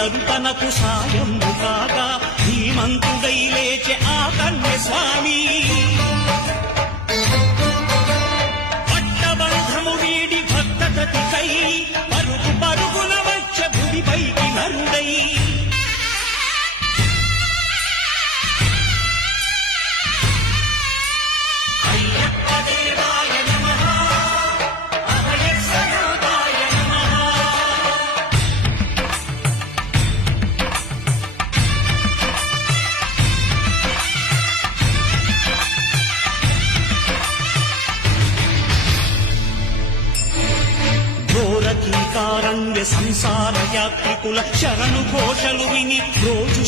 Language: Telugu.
అందరు తనకు సాయము కాగా ధీమంతుడై లేచే ఆ కన్య స్వామి పట్టబంధము వీడి భక్తతతికై పరుగు పరుగున వచ్చ భూమిపైకి నరుడై ఘోరకీకారణ్య సంసార యాత్రికుల శరణు ఘోషలు విని రోజు